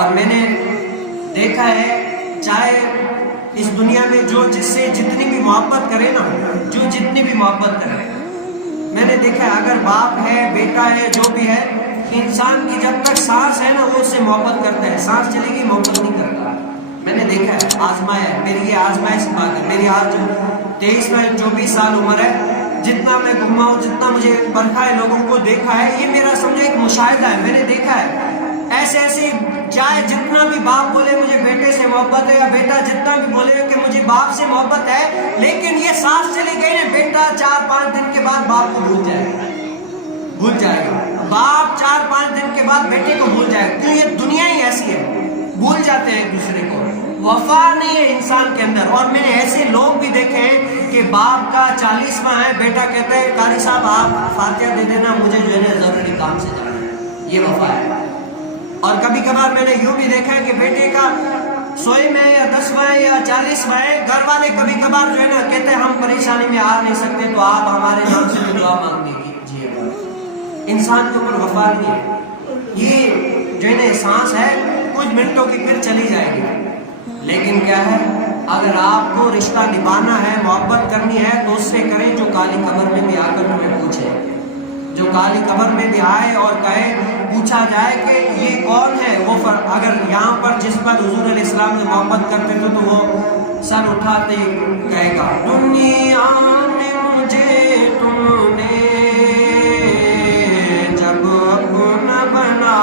اور میں نے دیکھا ہے چاہے اس دنیا میں جو جس سے جتنی بھی محبت کرے نا، جو جتنی بھی محبت کرے، میں نے دیکھا ہے اگر باپ ہے، بیٹا ہے، جو بھی ہے، انسان کی جب تک سانس ہے نا وہ اس سے محبت کرتا ہے، سانس چلے گی محبت نہیں کرتا۔ میں نے دیکھا ہے، آزمایا ہے، میری یہ آزمائش بات ہے۔ میری آج 23 میں 24 سال عمر ہے، جتنا میں گھوما ہوں، جتنا مجھے پرکھا ہے، لوگوں کو دیکھا ہے، یہ میرا سمجھو ایک مشاہدہ ہے۔ میں نے دیکھا ہے ایسے ایسے، چاہے جتنا بھی باپ بولے مجھے بیٹے سے محبت ہے، یا بیٹا جتنا بھی بولے کہ مجھے باپ سے محبت ہے، لیکن یہ سانس چلی گئی نا، بیٹا 4-5 دن کے بعد باپ کو بھول جائے گا، بھول جائے گا۔ باپ 4-5 دن کے بعد بیٹے کو بھول جائے گا، کیوں؟ یہ دنیا ہی ایسی ہے، بھول جاتے ہیں ایک دوسرے کو، وفا نہیں ہے انسان کے اندر۔ اور میں نے ایسے لوگ بھی دیکھے ہیں کہ باپ کا 40واں ہے، بیٹا کہتا ہے قاری صاحب آپ فاتحہ دے دینا، مجھے جو ہے نا ضروری کام سے جانا ہے، یہ وفا ہے۔ اور کبھی کبھار میں نے یوں بھی دیکھا ہے کہ بیٹے کا 100 میں یا 10واں یا 40واں ہے، گھر والے کبھی کبھار جو ہے نا کہتے ہیں ہم پریشانی میں آ نہیں سکتے تو آپ ہمارے نام سے دعا مانگ لیجیے۔ انسان کے اوپر وفا نہیں ہے، یہ جو ہے نا سانس ہے کچھ منٹوں کی پھر چلی جائے گی، لیکن کیا ہے اگر آپ کو رشتہ نبھانا ہے، محبت کرنی ہے تو اس سے کریں جو کالی قبر میں بھی آ کر تمہیں پوچھے، جو کالی قبر میں بھی آئے اور کہے، پوچھا جائے کہ یہ کون ہے، وہ اگر یہاں پر جس پر حضور علیہ السلام سے محبت کرتے تھے تو وہ سر اٹھاتے کہے گا دنیا میں مجھے تم نے جب اپنا بنا